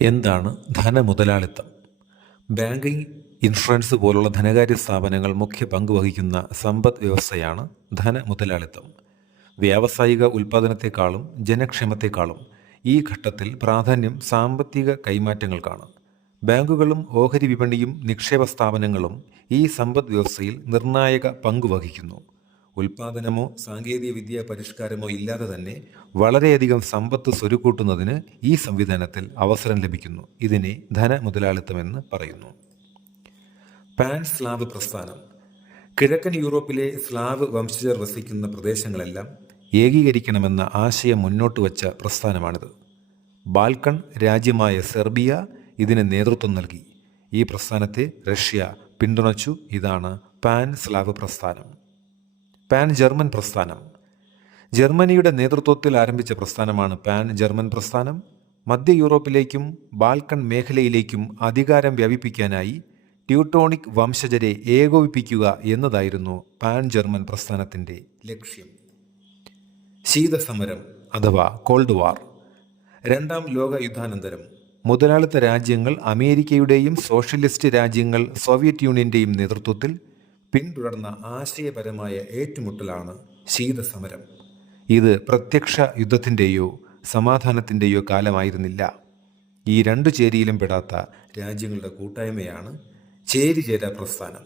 എന്താണ് ധനമുതലാളിത്തം? Banking, insurance പോലുള്ള ധനകാര്യ സ്ഥാപനങ്ങൾ മുഖ്യ പങ്ക് വഹിക്കുന്ന സമ്പദ് വ്യവസ്ഥയാണ് ധനമുതലാളിത്തം. വ്യാവസായിക ഉൽപ്പാദനത്തെക്കാളും ജനക്ഷേമത്തെക്കാളും ഈ ഘട്ടത്തിൽ പ്രാധാന്യം സാമ്പത്തിക കൈമാറ്റങ്ങൾക്കാണ്. ബാങ്കുകളും ഓഹരി വിപണിയും നിക്ഷേപ സ്ഥാപനങ്ങളും ഈ സമ്പദ് വ്യവസ്ഥയിൽ നിർണായക പങ്ക് വഹിക്കുന്നു. ഉൽപാദനമോ സാങ്കേതിക വിദ്യാ പരിഷ്കാരമോ ഇല്ലാതെ തന്നെ വളരെയധികം സമ്പത്ത് സ്വരുക്കൂട്ടുന്നതിന് ഈ സംവിധാനത്തിൽ അവസരം ലഭിക്കുന്നു. ഇതിനെ ധനമുതലാളിത്തമെന്ന് പറയുന്നു. പാൻ സ്ലാവ് പ്രസ്ഥാനം. കിഴക്കൻ യൂറോപ്പിലെ സ്ലാവ് വംശജർ വസിക്കുന്ന പ്രദേശങ്ങളെല്ലാം ഏകീകരിക്കണമെന്ന ആശയം മുന്നോട്ട് വച്ച പ്രസ്ഥാനമാണിത്. ബാൽക്കൺ രാജ്യമായ സെർബിയ ഇതിന് നേതൃത്വം നൽകി. ഈ പ്രസ്ഥാനത്തെ റഷ്യ പിന്തുണച്ചു. ഇതാണ് പാൻ സ്ലാവ് പ്രസ്ഥാനം. പാൻ ജർമ്മൻ പ്രസ്ഥാനം. ജർമ്മനിയുടെ നേതൃത്വത്തിൽ ആരംഭിച്ച പ്രസ്ഥാനമാണ് പാൻ ജർമ്മൻ പ്രസ്ഥാനം. മധ്യ യൂറോപ്പിലേക്കും ബാൽക്കൺ മേഖലയിലേക്കും അധികാരം വ്യാപിപ്പിക്കാനായി ട്യൂട്ടോണിക് വംശജരെ ഏകോപിപ്പിക്കുക എന്നതായിരുന്നു പാൻ ജർമ്മൻ പ്രസ്ഥാനത്തിൻ്റെ ലക്ഷ്യം. ശീതസമരം അഥവാ കോൾഡ് വാർ. രണ്ടാം ലോക യുദ്ധാനന്തരം മുതലാളിത്ത രാജ്യങ്ങൾ അമേരിക്കയുടെയും സോഷ്യലിസ്റ്റ് രാജ്യങ്ങൾ സോവിയറ്റ് യൂണിയൻ്റെയും നേതൃത്വത്തിൽ പിന്തുടർന്ന ആശയപരമായ ഏറ്റുമുട്ടലാണ് ശീതസമരം. ഇത് പ്രത്യക്ഷ യുദ്ധത്തിൻ്റെയോ സമാധാനത്തിൻ്റെയോ കാലമായിരുന്നില്ല. ഈ രണ്ടു ചേരിയിലും പെടാത്ത രാജ്യങ്ങളുടെ കൂട്ടായ്മയാണ് ചേരിചേരാ പ്രസ്ഥാനം.